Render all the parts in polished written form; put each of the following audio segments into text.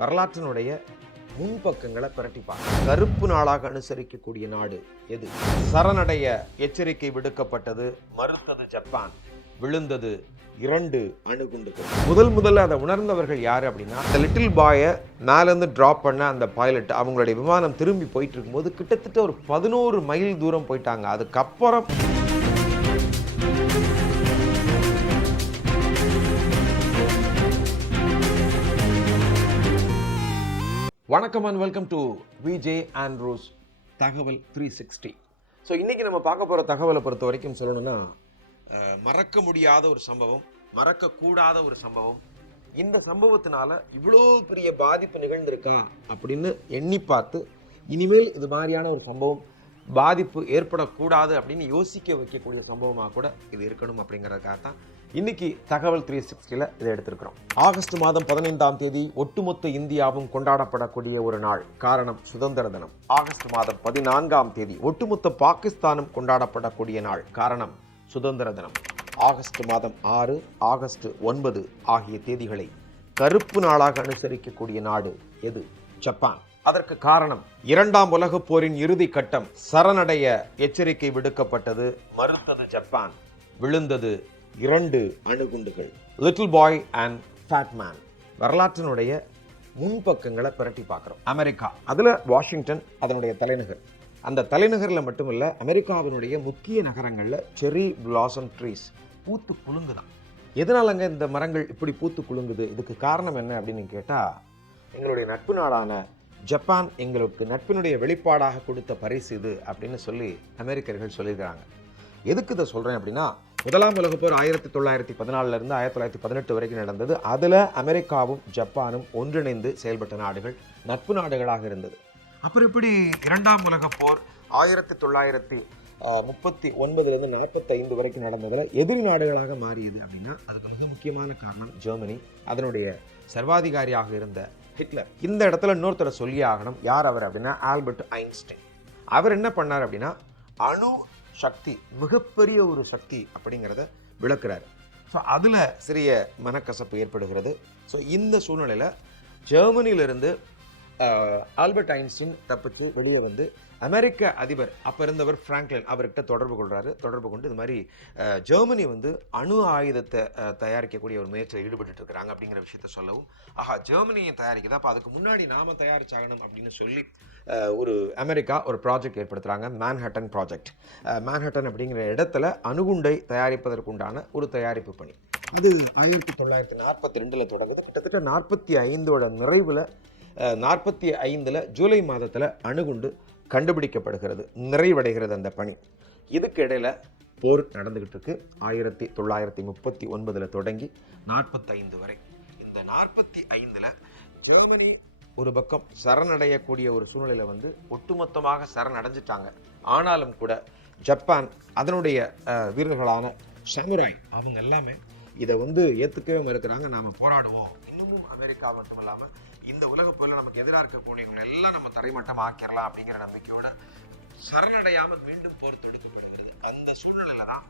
வரலாற்றினுடைய முன்பக்கங்களை பிரட்டிப்பாங்க. கருப்பு நாளாக அனுசரிக்கக்கூடிய நாடு எது? சரணடைய எச்சரிக்கை விடுக்கப்பட்டது, மறுத்தது ஜப்பான், விழுந்தது 2 அணுகுண்டுகள். முதல்ல அதை உணர்ந்தவர்கள் யாரு அப்படின்னா, அந்த லிட்டில் பாயை மேலேருந்து டிராப் பண்ண அந்த பைலட். அவங்களுடைய விமானம் திரும்பி போயிட்டு இருக்கும்போது கிட்டத்தட்ட ஒரு 11 மைல் தூரம் போயிட்டாங்க. அதுக்கப்புறம் வணக்கம் and welcome to VJ Andrews தகவல் 360. ஸோ இன்றைக்கி நம்ம பார்க்க போகிற தகவலை பொறுத்த வரைக்கும் சொல்லணும்னா, மறக்க முடியாத ஒரு சம்பவம், மறக்கக்கூடாத ஒரு சம்பவம். இந்த சம்பவத்தினால இவ்வளோ பெரிய பாதிப்பு நிகழ்ந்திருக்கா அப்படின்னு எண்ணி பார்த்து இனிமேல் இது மாதிரியான ஒரு சம்பவம் பாதிப்பு ஏற்படக்கூடாது அப்படின்னு யோசிக்க வைக்கக்கூடிய சம்பவமாக கூட இது இருக்கணும் அப்படிங்கிறதுக்காக தான் இன்னைக்கு தகவல் 360ல இதை எடுத்திருக்கிறோம். ஆகஸ்ட் மாதம் 15ஆம் தேதி ஒட்டுமொத்த இந்தியாவும் கொண்டாடப்படக்கூடிய ஒரு நாள். காரணம் சுதந்திர தினம். ஆகஸ்ட் மாதம் 14ஆம் தேதி ஒட்டுமொத்த பாகிஸ்தானும் கொண்டாடப்படக்கூடிய நாள். காரணம் சுதந்திர தினம். ஆகஸ்ட் மாதம் 6, ஆகஸ்ட் 9 ஆகிய தேதிகளை கருப்பு நாளாக அனுசரிக்கக்கூடிய நாடு எது? ஜப்பான். அதற்கு காரணம் 2ஆம் உலகப் போரின் இறுதி கட்டம். சரணடைய எச்சரிக்கை விடுக்கப்பட்டது, மறுத்தது ஜப்பான், விழுந்தது 2 அணுகுண்டுகள். Little Boy and Fat Man. வரலாற்றினுடைய முன்பக்கங்களை பிரட்டி பார்க்குறோம். அமெரிக்கா, அதில் வாஷிங்டன் அதனுடைய தலைநகர். அந்த தலைநகரில் மட்டுமில்லை, அமெரிக்காவினுடைய முக்கிய நகரங்களில் செர்ரி பிளாசம் ட்ரீஸ் பூத்து குலுங்குதான். எதனாலங்க இந்த மரங்கள் இப்படி பூத்து குலுங்குது? இதுக்கு காரணம் என்ன அப்படின்னு கேட்டால், எங்களுடைய நட்பு நாடான ஜப்பான் எங்களுக்கு நட்பினுடைய வெளிப்பாடாக கொடுத்த பரிசு இது அப்படின்னு சொல்லி அமெரிக்கர்கள் சொல்லியிருக்கிறாங்க. எதுக்கு இதை சொல்கிறேன் அப்படின்னா, முதலாம் உலகப் போர் 1914 1918 வரைக்கும் நடந்தது. அதில் அமெரிக்காவும் ஜப்பானும் ஒன்றிணைந்து செயல்பட்ட நாடுகள், நட்பு நாடுகளாக இருந்தது. அப்புறம் இப்படி 2ஆம் உலகப் போர் 1939 45 வரைக்கும் நடந்ததில் எதிரி நாடுகளாக மாறியது அப்படின்னா, அதுக்கு மிக முக்கியமான காரணம் ஜெர்மனி, அதனுடைய சர்வாதிகாரியாக இருந்த ஹிட்லர். இந்த இடத்துல இன்னொருத்தரை சொல்லி ஆகணும். யார் அவர் அப்படின்னா, ஆல்பர்ட் ஐன்ஸ்டைன். அவர் என்ன பண்ணார் அப்படின்னா, அணு சக்தி மிகப்பெரிய ஒரு சக்தி அப்படிங்கிறத விளக்குறாரு. ஸோ அதில் சிறிய மனக்கசப்பு ஏற்படுகிறது. ஸோ இந்த சூழ்நிலையில் ஜெர்மனியிலிருந்து ஆல்பர்ட் ஐன்ஸ்டைன் தப்பிச்சு வெளியே வந்து அமெரிக்க அதிபர் அப்போ இருந்தவர் பிராங்க்லின் அவர்கிட்ட தொடர்பு கொண்டு இது மாதிரி ஜெர்மனி வந்து அணு ஆயுதத்தை தயாரிக்கக்கூடிய ஒரு முயற்சியில் ஈடுபட்டு இருக்கிறாங்க அப்படிங்கிற விஷயத்த சொல்லவும், ஆஹா ஜெர்மனியை தயாரிக்குதா, அப்போ அதுக்கு முன்னாடி நாம தயாரிச்சாகணும் அப்படின்னு சொல்லி ஒரு அமெரிக்கா ஒரு ப்ராஜெக்ட் ஏற்படுத்துகிறாங்க, மேன்ஹட்டன் ப்ராஜெக்ட். மேன்ஹட்டன் அப்படிங்கிற இடத்துல அணுகுண்டை தயாரிப்பதற்குண்டான ஒரு தயாரிப்பு பணி. அது 1942 தொடங்குது. கிட்டத்தட்ட 45 நிறைவில் 45 ஜூலை மாதத்தில் அணுகுண்டு கண்டுபிடிக்கப்படுகிறது, நிறைவடைகிறது அந்த பணி. இதுக்கு இடையில போர் நடந்துகிட்டு இருக்கு. 1939 தொடங்கி 45 வரை. இந்த 45 ஜெர்மனி ஒரு பக்கம் சரணடையக்கூடிய ஒரு சூழ்நிலையில வந்து ஒட்டுமொத்தமாக சரணடைஞ்சிட்டாங்க. ஆனாலும் கூட ஜப்பான் அதனுடைய வீரர்களான சாமுராய் அவங்க எல்லாமே இதை வந்து ஏற்றுக்கவே மறுக்கிறாங்க. நாம போராடுவோம், இன்னமும் அமெரிக்கா மட்டும் இல்லாமல் இந்த உலக போரில் நமக்கு எதிராக இருக்கக்கூடியவங்க எல்லாம் நம்ம தரைமட்டம் ஆக்கிடலாம் அப்படிங்கிற நம்பிக்கையோட சரணடையாமல் மீண்டும் போர் தொடுக்கப்படுகிறது. அந்த சூழ்நிலையில தான்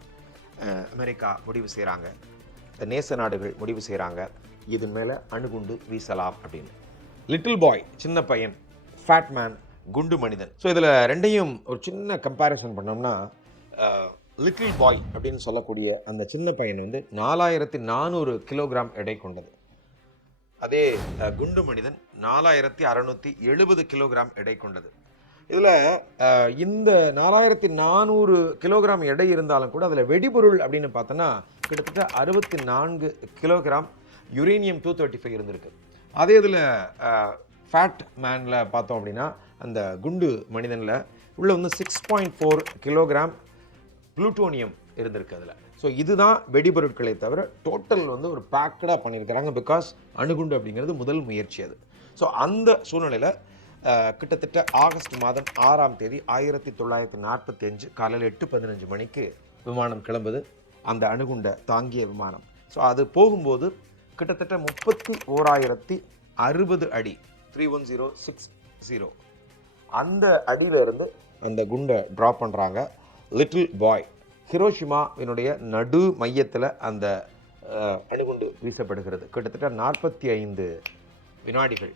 அமெரிக்கா முடிவு செய்கிறாங்க, நேச நாடுகள் முடிவு செய்கிறாங்க, இதன் மேலே அணுகுண்டு வீசலாம் அப்படின்னு. லிட்டில் பாய் சின்ன பையன், ஃபேட் மேன் குண்டு மனிதன். ஸோ இதில் ரெண்டையும் ஒரு சின்ன கம்பேரிசன் பண்ணோம்னா, லிட்டில் பாய் அப்படின்னு சொல்லக்கூடிய அந்த சின்ன பையன் வந்து 4400 கிலோகிராம் எடை கொண்டது. அதே குண்டு மனிதன் 4670 கிலோகிராம் எடை கொண்டது. இதில் இந்த 4400 கிலோகிராம் எடை இருந்தாலும் கூட அதில் வெடிபொருள் அப்படின்னு பார்த்தோன்னா கிட்டத்தட்ட 64 கிலோகிராம் யுரேனியம் 235 இருந்திருக்கு. அதே இதில் ஃபேட் மேனில் பார்த்தோம் அப்படின்னா, அந்த குண்டு மனிதனில் உள்ள வந்து 6.4 கிலோகிராம் புளூட்டோனியம் இருந்திருக்கு அதில். ஸோ இதுதான் வெடிபொருட்களை தவிர டோட்டல் வந்து ஒரு பேக்கடாக பண்ணியிருக்கிறாங்க. பிகாஸ் அணுகுண்டு அப்படிங்கிறது முதல் முயற்சி அது. ஸோ அந்த சூழ்நிலையில் கிட்டத்தட்ட ஆகஸ்ட் மாதம் 6ஆம் தேதி 1945 காலையில் 8:15 மணிக்கு விமானம் கிளம்புது, அந்த அணுகுண்டை தாங்கிய விமானம். ஸோ அது போகும்போது கிட்டத்தட்ட 31,060 அடி 31060 அந்த அடியிலிருந்து அந்த குண்டை ட்ராப் பண்ணுறாங்க. லிட்டில் பாய் ஹிரோஷிமாவினுடைய நடு மையத்தில் அந்த அணுகுண்டு வீசப்படுகிறது. கிட்டத்தட்ட 45 வினாடிகள்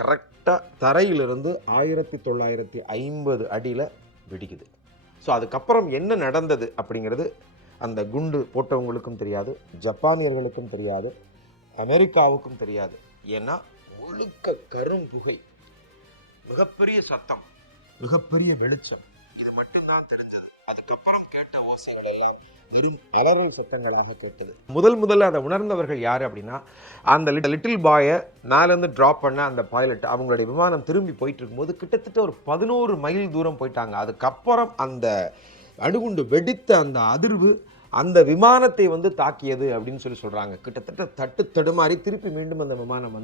கரெக்டாக தரையிலிருந்து 1950 அடியில் வெடிக்குது. ஸோ அதுக்கப்புறம் என்ன நடந்தது அப்படிங்கிறது அந்த குண்டு போட்டவங்களுக்கும் தெரியாது, ஜப்பானியர்களுக்கும் தெரியாது, அமெரிக்காவுக்கும் தெரியாது. ஏன்னா முழுக்க கரும் புகை, மிகப்பெரிய சத்தம், மிகப்பெரிய வெளிச்சம், இது மட்டும்தான் தெரிஞ்சது. அதுக்கப்புறம் கேட்ட ஓசைகள் எல்லாம் வெறும் அலறல் சத்தங்களாக கேட்டது. முதல்ல அதை உணர்ந்தவர்கள் யாரு அப்படின்னா, அந்த லிட்டில் பாயை மேலேருந்து ட்ராப் பண்ண அந்த பைலட். அவங்களுடைய விமானம் திரும்பி போயிட்டு இருக்கும்போது கிட்டத்தட்ட ஒரு 11 மைல் தூரம் போயிட்டாங்க. அதுக்கப்புறம் அந்த அணுகுண்டு வெடித்த அந்த அதிர்வு அந்த விமானத்தை தாக்கியது அப்படின்னு சொல்றாங்க. கிட்டத்தட்ட தட்டு தடுமாறி திருப்பி மீண்டும் அந்த விமானம்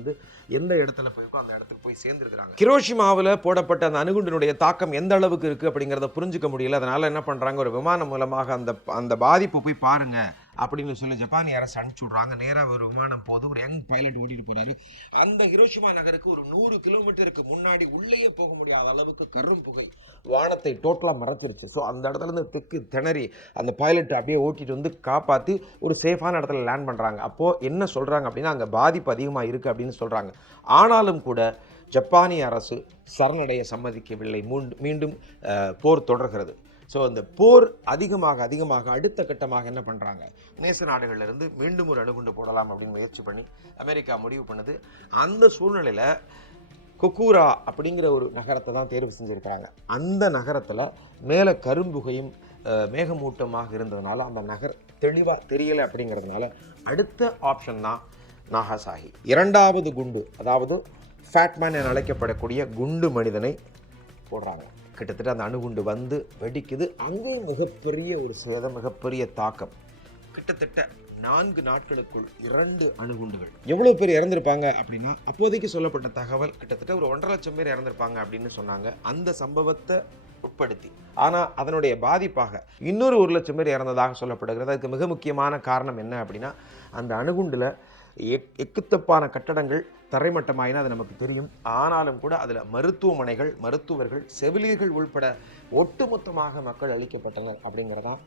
எந்த இடத்துல போயிருக்கோ அந்த இடத்துக்கு போய் சேர்ந்துருக்காங்க. ஹிரோஷிமாவில் போடப்பட்ட அந்த அணுகுண்டினுடைய தாக்கம் எந்த அளவுக்கு இருக்கு அப்படிங்கிறத புரிஞ்சுக்க முடியல. அதனால என்ன பண்றாங்க, ஒரு விமானம் மூலமாக அந்த பாதிப்பு போய் பாருங்க அப்படின்னு சொல்லி ஜப்பானிய அரசு அனுப்பிச்சு விடுறாங்க. நேராக ஒரு விமானம் போது ஒரு யங் பைலட் ஓட்டிட்டு போறாரு. அந்த ஹிரோஷிமா நகருக்கு ஒரு 100 கிலோமீட்டருக்கு முன்னாடி உள்ளேயே போக முடியாத அளவுக்கு கரும் புகை வானத்தை டோட்டலா மறைச்சிருச்சு. ஸோ அந்த இடத்துல இருந்து திக்கு திணறி அந்த பைலட் அப்படியே ஓட்டிட்டு காப்பாற்றி ஒரு சேஃபான இடத்துல லேண்ட் பண்றாங்க. அப்போ என்ன சொல்றாங்க அப்படின்னா, அங்கே பாதிப்பு அதிகமாக இருக்கு அப்படின்னு சொல்றாங்க. ஆனாலும் கூட ஜப்பானிய அரசு சரணடைய சம்மதிக்கவில்லை. மீண்டும் போர் தொடர்கிறது. ஸோ அந்த போர் அதிகமாக அடுத்த கட்டமாக என்ன பண்ணுறாங்க, நேச நாடுகளிலிருந்து மீண்டும் ஒரு அணுகுண்டு போடலாம் அப்படின்னு முயற்சி பண்ணி அமெரிக்கா முடிவு பண்ணுது. அந்த சூழ்நிலையில் கொக்கூரா அப்படிங்கிற ஒரு நகரத்தை தான் தேர்வு செஞ்சுருக்கிறாங்க. அந்த நகரத்தில் மேலே கரும்புகையும் மேகமூட்டமாக இருந்ததுனால அந்த நகர் தெளிவாக தெரியலை. அப்படிங்கிறதுனால அடுத்த ஆப்ஷன் தான் நாகசாகி. இரண்டாவது குண்டு, அதாவது ஃபேட்மேன் என அழைக்கப்படக்கூடிய குண்டு மனிதனை போடுறாங்க. கிட்டத்தட்ட அந்த அணுகுண்டு வெடிக்குது. அங்கேயும் மிகப்பெரிய ஒரு சேதம், மிகப்பெரிய தாக்கம். கிட்டத்தட்ட 4 நாட்களுக்குள் 2 அணுகுண்டுகள். எவ்வளவு பேர் இறந்திருப்பாங்க அப்படின்னா, அப்போதைக்கு சொல்லப்பட்ட தகவல் கிட்டத்தட்ட ஒரு 1.5 லட்சம் பேர் இறந்திருப்பாங்க அப்படின்னு சொன்னாங்க, அந்த சம்பவத்தை உட்படுத்தி. ஆனா அதனுடைய பாதிப்பாக இன்னொரு 1 லட்சம் பேர் இறந்ததாக சொல்லப்படுகிறது. அதுக்கு மிக முக்கியமான காரணம் என்ன அப்படின்னா, அந்த அணுகுண்டுல எக்குத்தப்பான கட்டடங்கள் தரைமட்டமாயினா அது நமக்கு தெரியும். ஆனாலும் கூட அதில் மருத்துவமனைகள், மருத்துவர்கள், செவிலியர்கள் உள்பட ஒட்டுமொத்தமாக மக்கள் அளிக்கப்பட்டனர் அப்படிங்கிறதான்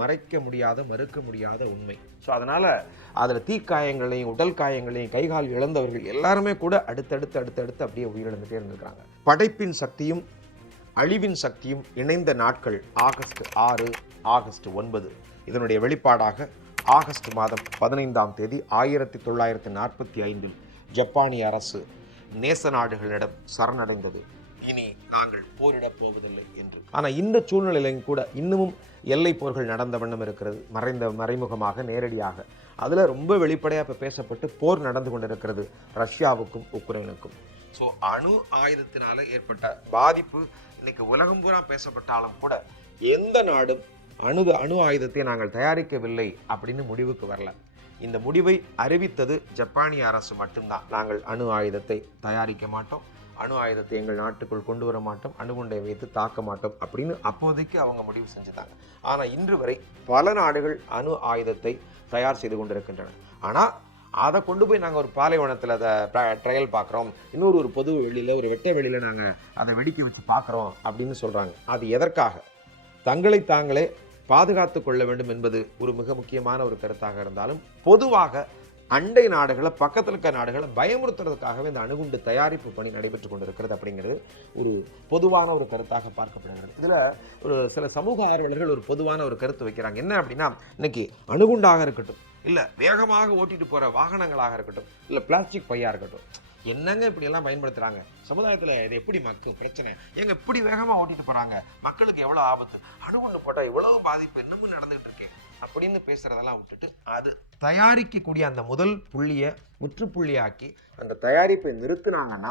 மறைக்க முடியாத, மறுக்க முடியாத உண்மை. ஸோ அதனால் அதில் தீக்காயங்களையும் உடல் காயங்களையும் கைகால் இழந்தவர்கள் எல்லாருமே கூட அடுத்தடுத்து அப்படியே உயிரிழந்துட்டே இருந்திருக்கிறாங்க. படைப்பின் சக்தியும் அழிவின் சக்தியும் இணைந்த நாட்கள் ஆகஸ்ட் 6, ஆகஸ்ட் 9. இதனுடைய வெளிப்பாடாக ஆகஸ்ட் மாதம் 15ஆம் தேதி 1945 ஜப்பானிய அரசு நேச நாடுகளிடம் சரணடைந்தது. இனி நாங்கள் போரிடப் போவதில்லை என்று. ஆனால் இந்த சூழ்நிலையிலும் கூட இன்னமும் எல்லை போர்கள் நடந்த வண்ணம் இருக்கிறது. மறைமுகமாக, நேரடியாக. அதில் ரொம்ப வெளிப்படையாக இப்போ பேசப்பட்டு போர் நடந்து கொண்டிருக்கிறது ரஷ்யாவுக்கும் உக்ரைனுக்கும். ஸோ அணு ஆயுதத்தினால ஏற்பட்ட பாதிப்பு இன்னைக்கு உலகம் பூரா பேசப்பட்டாலும் கூட எந்த நாடும் அணு ஆயுதத்தை நாங்கள் தயாரிக்கவில்லை அப்படின்னு முடிவுக்கு வரல. இந்த முடிவை அறிவித்தது ஜப்பானிய அரசு மட்டும்தான். நாங்கள் அணு ஆயுதத்தை தயாரிக்க மாட்டோம், அணு ஆயுதத்தை எங்கள் நாட்டுக்குள் கொண்டு வர மாட்டோம், அணுகுண்டை வைத்து தாக்க மாட்டோம் அப்படின்னு அப்போதைக்கு அவங்க முடிவு செஞ்சுட்டாங்க. ஆனால் இன்று வரை பல நாடுகள் அணு ஆயுதத்தை தயார் செய்து கொண்டிருக்கின்றன. ஆனால் அதை கொண்டு போய் நாங்கள் ஒரு பாலைவனத்தில் அதை ட்ரையல் பார்க்குறோம், ஒரு பொது வெளியில், ஒரு வெட்ட வெளியில் நாங்கள் அதை வெடிக்க வச்சு பார்க்குறோம் அப்படின்னு சொல்கிறாங்க. அது எதற்காக? தங்களை தாங்களே பாதுகாத்து கொள்ள வேண்டும் என்பது ஒரு மிக முக்கியமான ஒரு கருத்தாக இருந்தாலும், பொதுவாக அண்டை நாடுகளை, பக்கத்தில் இருக்க நாடுகளை பயமுறுத்துறதுக்காகவே இந்த அணுகுண்டு தயாரிப்பு பணி நடைபெற்று கொண்டிருக்கிறது அப்படிங்கிறது ஒரு பொதுவான ஒரு கருத்தாக பார்க்கப்படுகிறது. இதில் ஒரு சில சமூக ஆர்வலர்கள் ஒரு பொதுவான ஒரு கருத்து வைக்கிறாங்க. என்ன அப்படின்னா, இன்னைக்கு அணுகுண்டாக இருக்கட்டும், இல்லை வேகமாக ஓட்டிட்டு போகிற வாகனங்களாக இருக்கட்டும், இல்லை பிளாஸ்டிக் பையாக இருக்கட்டும், என்னங்க இப்படியெல்லாம் பயன்படுத்துகிறாங்க, சமுதாயத்தில் இது எப்படி பிரச்சனை, எங்க இப்படி வேகமாக ஓட்டிட்டு போகிறாங்க, மக்களுக்கு எவ்வளோ ஆபத்து, அணுகுண்டு போட்டால் இவ்வளவு பாதிப்பு இன்னமும் நடந்துகிட்டு இருக்கேன் அப்படின்னு பேசுகிறதெல்லாம் விட்டுட்டு, அது தயாரிக்கக்கூடிய அந்த முதல் புள்ளியை முற்றுப்புள்ளியாக்கி அந்த தயாரிப்பை நிறுத்தினாங்கன்னா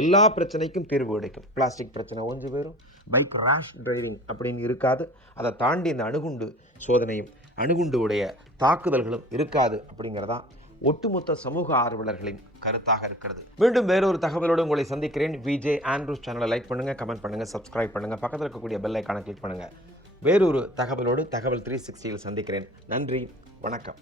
எல்லா பிரச்சனைக்கும் தீர்வு கிடைக்கும். பிளாஸ்டிக் பிரச்சனை ஒன்று போயிடும், பைக் ரேஷ் டிரைவிங் அப்படின்னு இருக்காது. அதை தாண்டி இந்த அணுகுண்டு சோதனையும் அணுகுண்டுடைய தாக்குதல்களும் இருக்காது அப்படிங்கிறதான் ஒட்டுமொத்த சமூக ஆர்வலர்களின் கருத்தாக இருக்கிறது. மீண்டும் வேறொரு தகவலோடு உங்களை சந்திக்கிறேன். விஜே ஆண்ட்ரூஸ் சேனலை லைக் பண்ணுங்க, கமெண்ட் பண்ணுங்க, சப்ஸ்கிரைப் பண்ணுங்க, பக்கத்தில் இருக்கக்கூடிய பெல் ஐகானை கிளிக் பண்ணுங்க. வேறொரு தகவலோடு தகவல் 360 சந்திக்கிறேன். நன்றி, வணக்கம்.